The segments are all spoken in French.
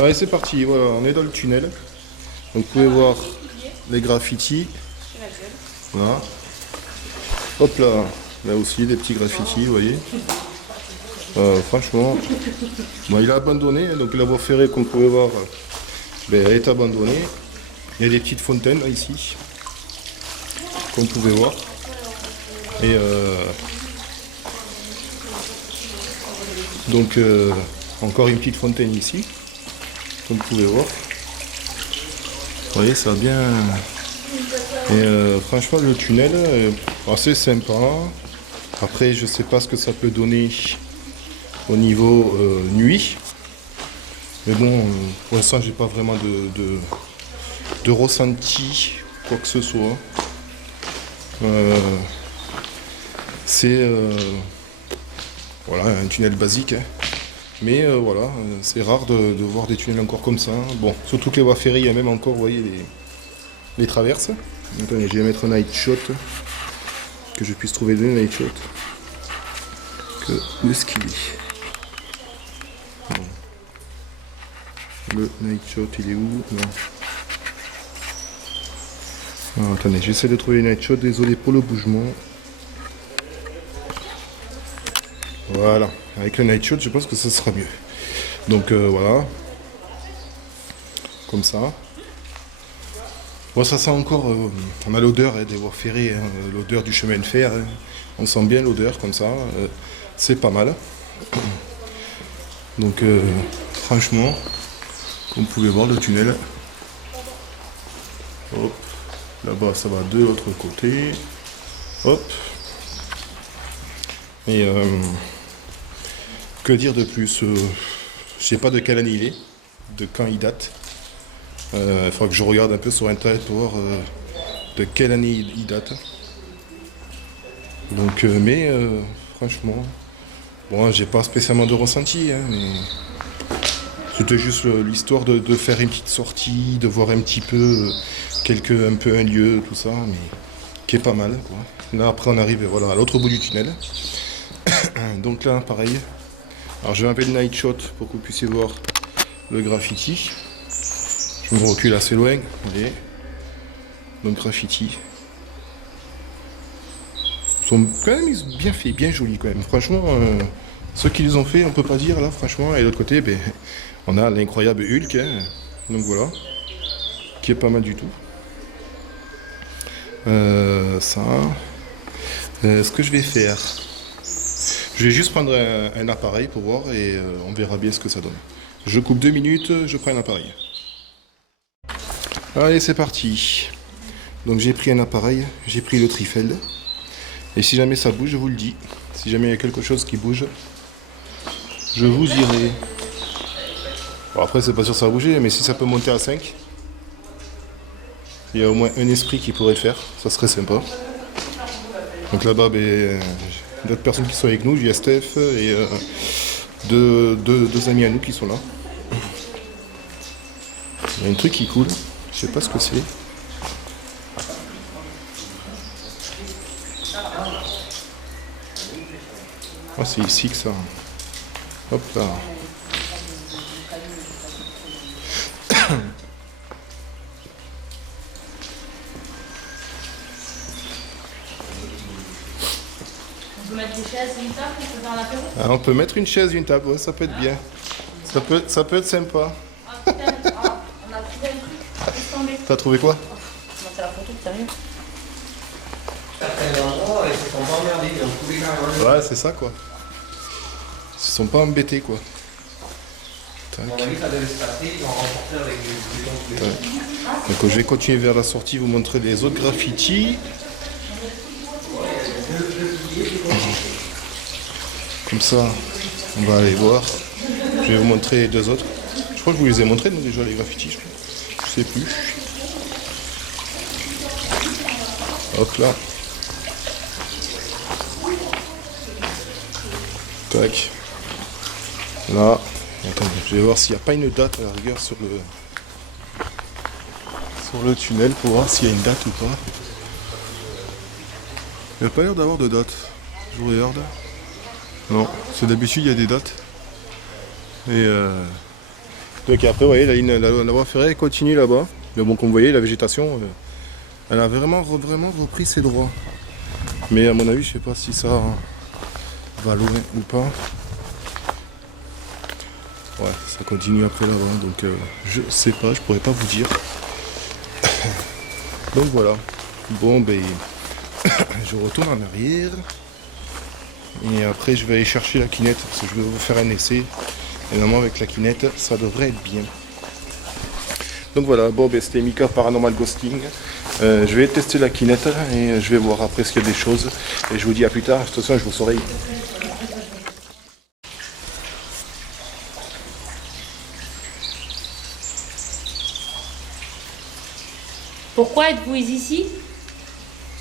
Allez, c'est parti, voilà, on est dans le tunnel. Donc vous pouvez voir les graffitis. Voilà. Hop là, là aussi des petits graffitis, vous voyez. Franchement, bon, il a abandonné, donc la voie ferrée, comme vous pouvez voir, ben, elle est abandonnée. Il y a des petites fontaines là, ici, comme vous pouvez voir. Et donc encore une petite fontaine ici, comme vous pouvez voir. Vous voyez, ça va bien. Et franchement, le tunnel est assez sympa. Après, je sais pas ce que ça peut donner au niveau nuit. Mais bon, pour l'instant, j'ai pas vraiment de ressenti, quoi que ce soit. C'est voilà, un tunnel basique. Hein. Mais voilà, c'est rare de voir des tunnels encore comme ça. Bon, surtout que les voies ferrées, il y a même encore, vous voyez, les traverses. Donc, attendez, je vais mettre un night shot. Que je puisse trouver deux night shots. Que le ski. Bon. Le night shot, il est où? Non. Ah, attendez, j'essaie de trouver une night shot. Désolé pour le bougement. Voilà. Avec le night shot, je pense que ça sera mieux. Donc voilà. Comme ça. Bon, ça sent encore. On a l'odeur des voies ferrées, hein, l'odeur du chemin de fer. Hein. On sent bien l'odeur comme ça. C'est pas mal. Donc franchement, comme vous pouvez voir le tunnel. Hop. Là-bas, ça va de l'autre côté. Hop. Et que dire de plus? Je sais pas de quelle année il est, de quand il date. Il faudra que je regarde un peu sur internet pour voir de quelle année il date. Donc, mais franchement, bon, j'ai pas spécialement de ressenti, hein, mais c'était juste l'histoire de faire une petite sortie, de voir un petit peu un peu un lieu, tout ça, mais qui est pas mal, quoi. Là, après, on arrive, voilà, à l'autre bout du tunnel. Donc là, pareil. Alors, je vais un peu de night shot pour que vous puissiez voir le graffiti. Je me recule assez loin. Allez. Donc, graffiti. Ils sont quand même bien faits, bien jolis quand même. Franchement, ceux qui les ont fait, on peut pas dire là, franchement. Et de l'autre côté, ben, on a l'incroyable Hulk. Hein. Donc voilà. Qui est pas mal du tout. Ça. Ce que je vais faire. Je vais juste prendre un appareil pour voir et on verra bien ce que ça donne. Je coupe 2 minutes, je prends un appareil. Allez, c'est parti. Donc j'ai pris un appareil, j'ai pris le Trifeld. Et si jamais ça bouge, je vous le dis. Si jamais il y a quelque chose qui bouge, je vous dirai. Bon, après, c'est pas sûr que ça va bouger, mais si ça peut monter à 5, il y a au moins un esprit qui pourrait le faire. Ça serait sympa. Donc là-bas, ben, d'autres personnes qui sont avec nous, il y a Steph et deux amis à nous qui sont là. Il y a un truc qui coule, je sais pas ce que c'est. Ah, c'est ici que ça. Hop là. On peut mettre des chaises, une table, on peut faire l'apéro. Ah, on peut mettre une chaise, une table, ouais, ça peut être bien. Ça peut être sympa. Ah putain, on a trouvé un truc. Laisse tomber. T'as trouvé quoi? C'est la photo, sérieux. Certains endroits, ils se sont pas emmerdés, ils ont trouvé carrément. Ouais, c'est ça quoi. Ils se sont pas embêtés quoi. Tac. À mon avis, ça devait se passer, ils ont remporté avec des Tac. Donc je vais continuer vers la sortie, vous montrer les autres graffitis. Comme ça, on va aller voir. Je vais vous montrer les deux autres. Je crois que je vous les ai montrés non, déjà les graffitis. Je sais plus. Hop là. Tac. Là. Attendez, je vais voir s'il n'y a pas une date à la rigueur sur le tunnel pour voir s'il y a une date ou pas. Il n'y a pas l'air d'avoir de date. Je regarde. Non, c'est d'habitude il y a des dates. Et Donc après, vous voyez, la voie ferrée continue là-bas. Mais bon, comme vous voyez, la végétation, elle a vraiment repris ses droits. Mais à mon avis, je sais pas si ça va loin ou pas. Ouais, ça continue après là-bas, donc je sais pas, je pourrais pas vous dire. Donc voilà. Bon, ben, je retourne en arrière. Et après, je vais aller chercher la quinette, parce que je vais vous faire un essai. Et normalement, avec la quinette, ça devrait être bien. Donc voilà, bon, ben, c'était Mika Paranormal Ghosting. Je vais tester la quinette et je vais voir après s'il y a des choses. Et je vous dis à plus tard. De toute façon, je vous saurai. Pourquoi êtes-vous ici?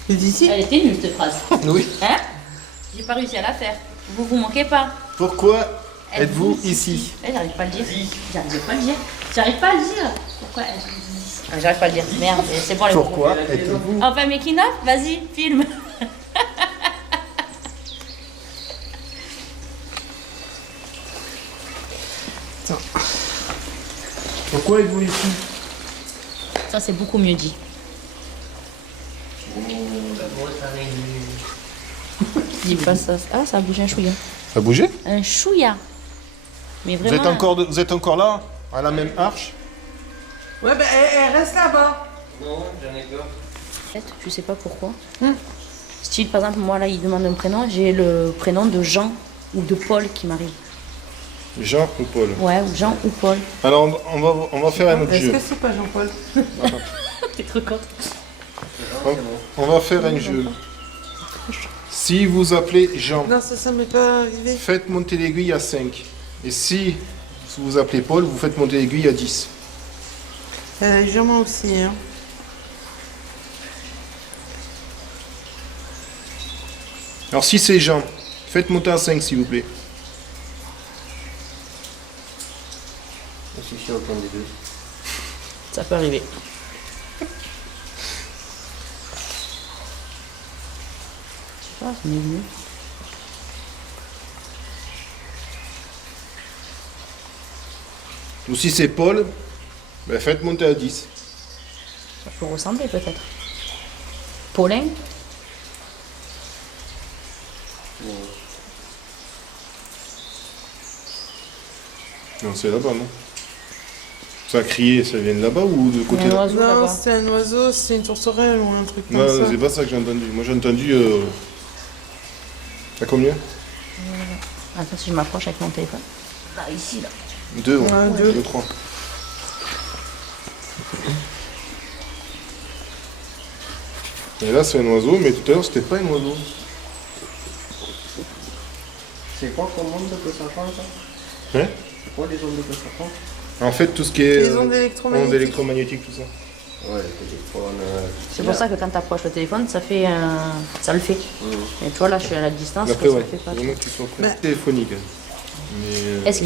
Ici? Elle était nulle cette phrase. Oui. Hein? J'ai pas réussi à la faire. Vous manquez pas. Pourquoi êtes-vous ici? J'arrive pas à le dire. J'arrive pas à le dire. J'arrive pas à le dire. Pourquoi êtes-vous ici? Ah, j'arrive pas à le dire. Merde, c'est bon les Pourquoi êtes-vous? Enfin, Mekina, vas-y, filme. Pourquoi êtes-vous ici? Ça, c'est beaucoup mieux dit. Dis pas ça. Ah, ça a bougé un chouïa. Ça a bougé? Un chouïa. Mais Vous vraiment. êtes encore là? À la même arche? Ouais, ben elle reste là-bas. Non, j'en ai peur. Peut-être, je sais pas pourquoi. Style, par exemple, moi là, il demande un prénom, j'ai le prénom de Jean ou de Paul qui m'arrive. Jean ou Paul? Ouais, ou Jean ou Paul. Alors on va faire un autre Est-ce jeu. que c'est pas Jean-Paul? T'es trop content. On va faire un jeu. Si vous appelez Jean, Non, ça m'est pas arrivé. faites monter l'aiguille à 5. Et si vous appelez Paul, vous faites monter l'aiguille à 10. Légèrement aussi, hein. Alors si c'est Jean, faites monter à 5 s'il vous plaît. Si je suis aucun des deux. Ça peut arriver. Je sais pas, c'est mieux. Ou si c'est Paul, ben faites monter à 10. Ça peut ressembler peut-être. Paulin? Non, c'est là-bas, non? Ça a crié, ça vient de là-bas ou de côté Un là? oiseau Non, là-bas. c'est un oiseau, c'est une tourterelle ou un truc comme Non, ça. c'est pas ça que j'ai entendu. Moi j'ai entendu... À combien? Attends, si je m'approche avec mon téléphone. Là, ici, là. 2, Ouais, deux. 2, 3. Et là c'est un oiseau, mais tout à l'heure c'était pas un oiseau. C'est quoi comme monde que ça prend ça? Hein? C'est quoi les ondes que ça prend? En fait tout ce qui est... Les ondes électromagnétiques. ondes électromagnétiques, tout ça. Ouais, le téléphone. C'est pour ça que quand tu approches le téléphone, ça fait ça le fait. Et tu vois, là, je suis à la distance, Après ça ouais, le fait pas. vraiment que tu sois prêt. Mais- Téléphonique. Mais... Est-ce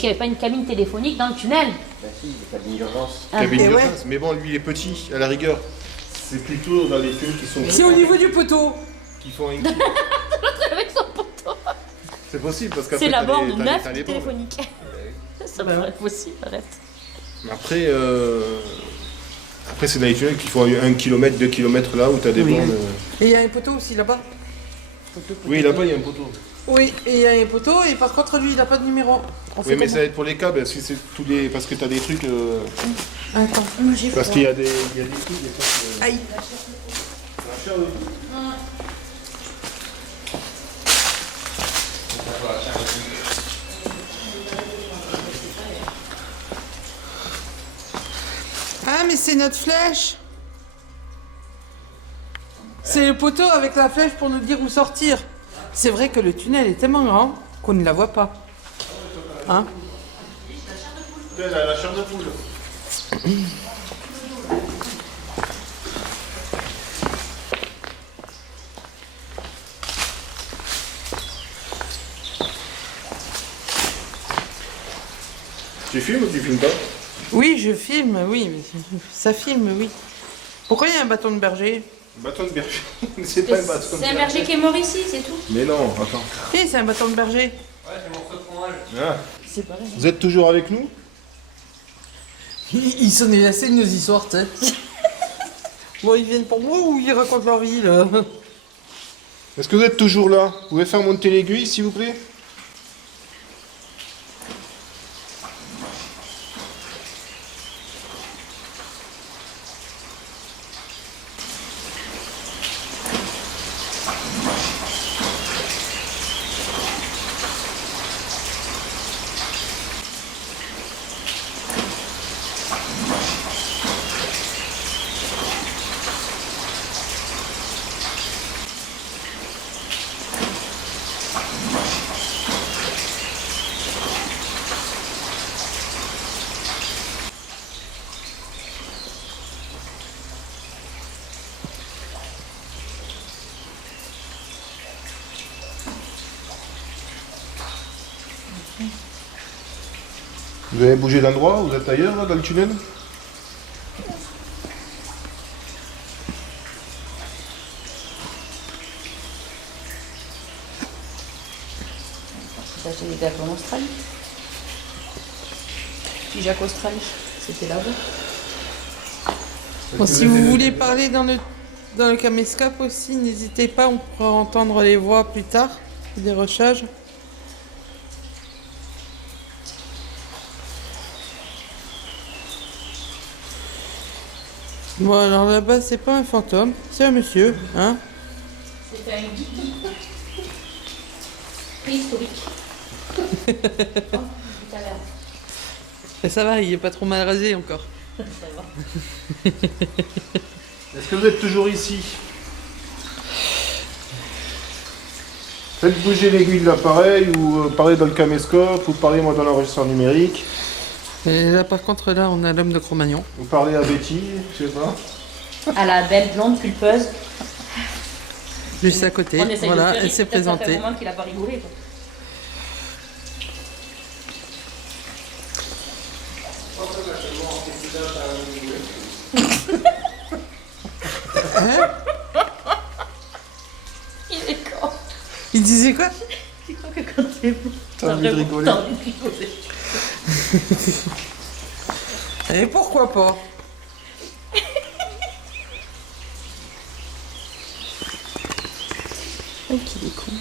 qu'il y avait pas une cabine téléphonique dans le tunnel? Bah si, il cabine d'urgence. cabine et d'urgence. ouais. Mais bon, lui il est petit, à la rigueur. C'est plutôt dans les films qui sont... C'est au niveau du poteau. Qui font un... Avec son poteau. C'est possible parce qu'après C'est la t'as borne les- t'as les- neuf t'as les bornes. téléphonique. Ça Bah pourrait être possible, arrête. Après, après c'est dans les tunnels qu'il faut 1 km, 2 km là où tu as des Oui. bornes. Et il y a un poteau aussi là-bas. Oui, là-bas il y a un poteau. Oui, et il y a un poteau, et par contre, lui, il n'a pas de numéro. On fait Oui, mais comment? ça va être pour les câbles, parce que c'est tous les... parce que tu as des trucs. Attends. Parce qu'il y a des trucs, des fois. Aïe. Ah, mais c'est notre flèche. C'est le poteau avec la flèche pour nous dire où sortir. C'est vrai que le tunnel est tellement grand qu'on ne la voit pas. Hein? La chair de poule. Tu filmes ou tu filmes pas? Oui, je filme, oui. Ça filme, oui. Pourquoi il y a un bâton de berger? Bâton de berger. C'est pas un bâton de C'est un berger qui est mort ici, c'est tout. Mais non, attends. Si, c'est un bâton de berger. Ouais, c'est mon morceau de fromage. Ah. C'est pareil. Vous êtes toujours avec nous? Ils sont lassés de nos histoires, tu sais. Bon, ils viennent pour moi ou ils racontent leur vie, là? Est-ce que vous êtes toujours là? Vous pouvez faire monter l'aiguille, s'il vous plaît? Vous avez bougé d'endroit? Vous êtes ailleurs, là, dans le tunnel? J'ai acheté des gâteaux en Australie. Puis Jacques Australie, c'était là-bas. Bon, si vous voulez parler dans le caméscope aussi, n'hésitez pas, on pourra entendre les voix plus tard, des rochages. Bon, alors là-bas, c'est pas un fantôme, c'est un monsieur, hein? C'était un guide préhistorique. Tout à l'heure. Et ça va, il est pas trop mal rasé encore. Ça va. Est-ce que vous êtes toujours ici? Faites bouger l'aiguille de l'appareil ou parlez dans le caméscope ou parlez moi dans l'enregistreur numérique. Et là, par contre, là, on a l'homme de Cro-Magnon. Vous parlez à Betty, je sais pas. À la belle blonde pulpeuse. Juste à côté, On essaye voilà, de faire elle s'est rire. Peut-être ça fait présentée. un moment qu'il a pas rigolé, quoi. Il est con. Il disait quoi? Tu crois que quand t'es bon, T'as envie de rigoler. t'as envie de rigoler. Et pourquoi pas? Qu'il est con.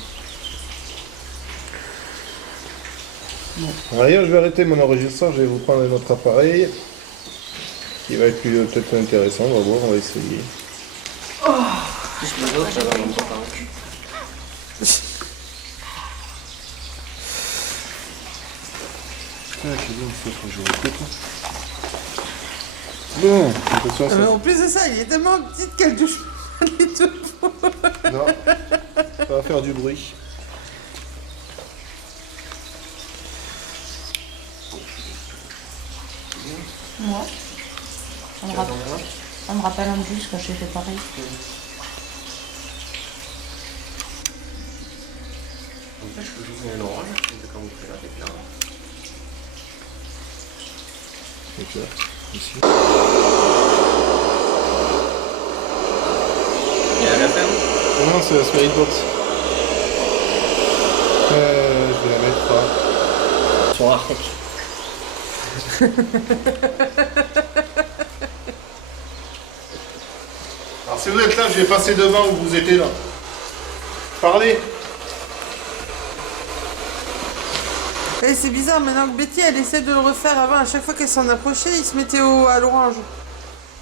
D'ailleurs, je vais arrêter mon enregistreur, je vais vous prendre un autre appareil qui va être peut-être intéressant, on va voir, on va essayer. Plus les autres, ça va même pas parler. Ah, c'est bon, il faut que je réécoute. Bon, attention, Ah, mais en plus de ça, il est tellement petite qu'elle touche pas du tout. Non, ça va faire du bruit. Moi, ça me rappelle un bus quand j'ai fait pareil. En fait, je peux jouer un orange, mais quand vous faites là, c'est clair. Ok, ici. Il y a la ferme. Non, c'est la Spirit Box. Je vais la mettre là. Sur Artec. Alors si vous êtes là, je vais passer devant où vous étiez là. Parlez. Et c'est bizarre, maintenant que Betty, elle essaie de le refaire avant, à chaque fois qu'elle s'en approchait, il se mettait à l'orange.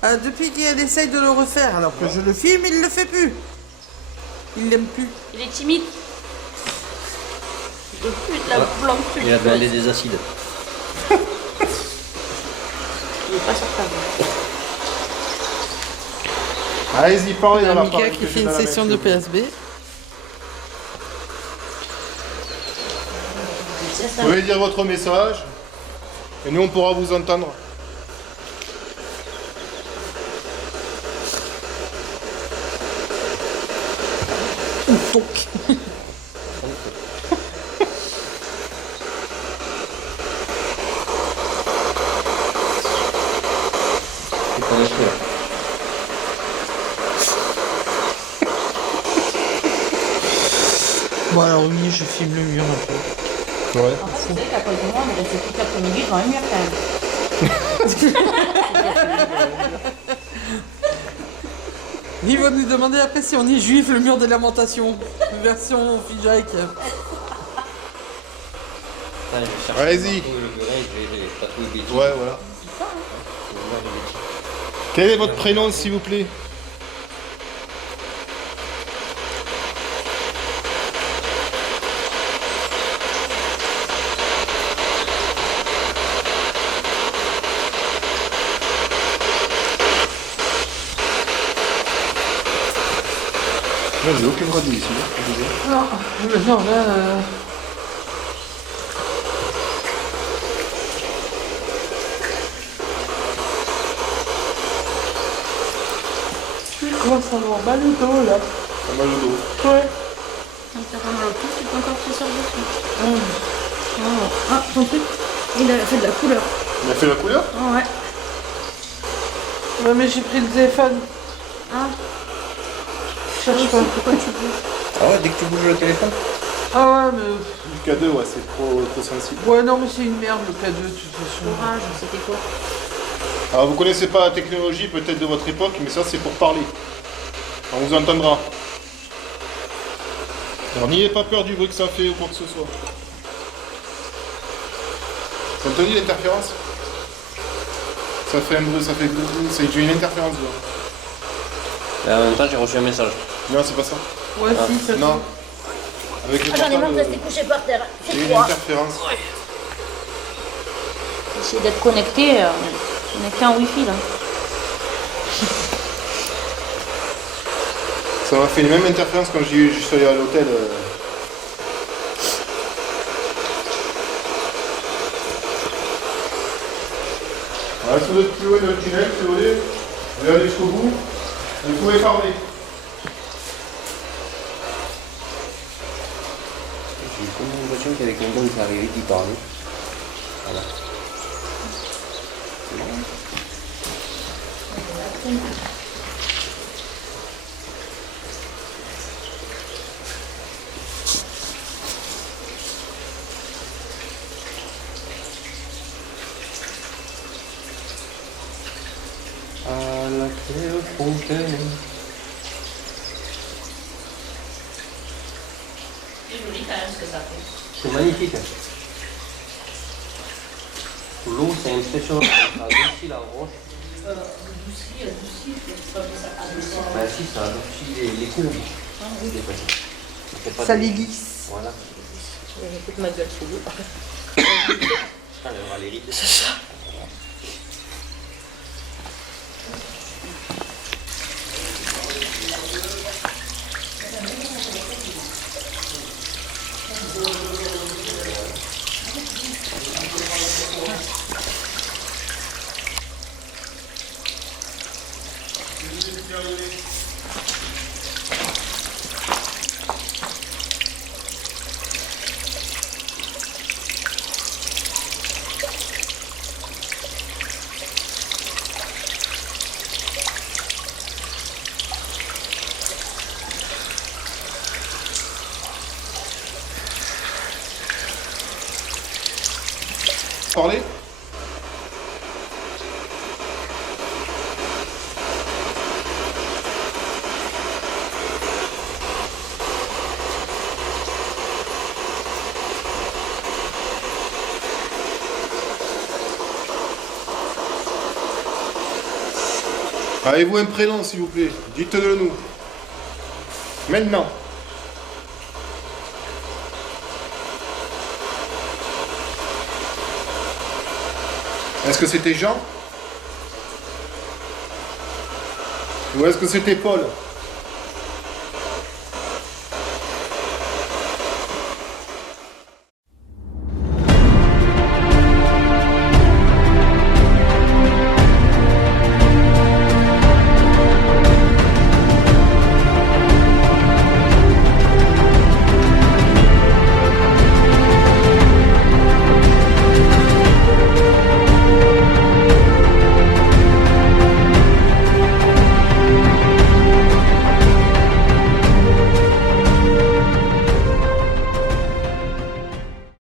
Depuis qu'elle essaye de le refaire, alors que je le filme, il le fait plus. Il l'aime plus. Il est timide. Il veut plus de la blanche Il a demandé des acides. Il est pas sur table. Allez-y, parlez dans Mika l'appareil. qui fait une session de PSB. Vous pouvez dire votre message et nous on pourra vous entendre. C'est pas lâché là. Bon alors oui, je filme le mur un peu. Ouais. En fait, c'est vrai qu'à cause de moi, on est resté toute l'après-midi, quand même mieux quand même. Il va nous demander après si on est juif, le mur des lamentations. Version Fijac. Allez-y. Le muret, je vais tatouer Betty. Ouais, voilà. Quel est votre prénom, s'il vous plaît? Non, j'ai aucune radio ici. Non, mais non, là... Je commence à avoir mal au dos, là. Pas mal au dos. Ouais. Donc t'as pas mal au pouce, tu peux encore te sortir dessus. Ah, ton truc, il a fait de la couleur. Il a fait la couleur? Ah ouais. Ouais, mais j'ai pris le téléphone. Ah, Je cherche pas. pourquoi tu veux? Ah ouais, dès que tu bouges le téléphone. Ah ouais, mais... Le K2, ouais, c'est trop sensible. Ouais, non, mais c'est une merde, le K2, de toute façon. Courage, c'était quoi? Alors, vous connaissez pas la technologie, peut-être de votre époque, mais ça, c'est pour parler. On vous entendra. Alors, n'ayez pas peur du bruit que ça fait ou quoi que ce soit. Vous entendez l'interférence? Ça fait un bruit, ça fait... C'est une interférence, là. Et en même temps, j'ai reçu un message. Non, c'est pas ça. Ouais, si, ça... Non. Avec le Ah, j'en ai marre de portable, rester couché par terre. il y a C'est une quoi? interférence. Essayer d'être connecté en wifi là. Ça m'a fait les mêmes interférences quand je suis allé à l'hôtel. Voilà, si vous êtes plus loin dans le tunnel, si vous voulez, vous allez jusqu'au bout, vous pouvez parler. J'ai comme l'impression qu'il y avait quelqu'un qui est arrivé qui parlait. Voilà. À la claire fontaine. C'est joli quand même ce que ça fait. C'est magnifique. L'eau, c'est impressionnant. Ça adoucit la roche. Adouci, c'est pas ça. Ben si, ça adoucit les courbes. Ah oui. Des petits. C'est pas Ça des- les lisse. Voilà. Je vais mettre ma gueule sous l'eau. Putain, elle aura les rides. C'est ça. Parler? Avez-vous un prénom, s'il vous plaît? Dites-le nous. Maintenant. Est-ce que c'était Jean? Ou est-ce que c'était Paul?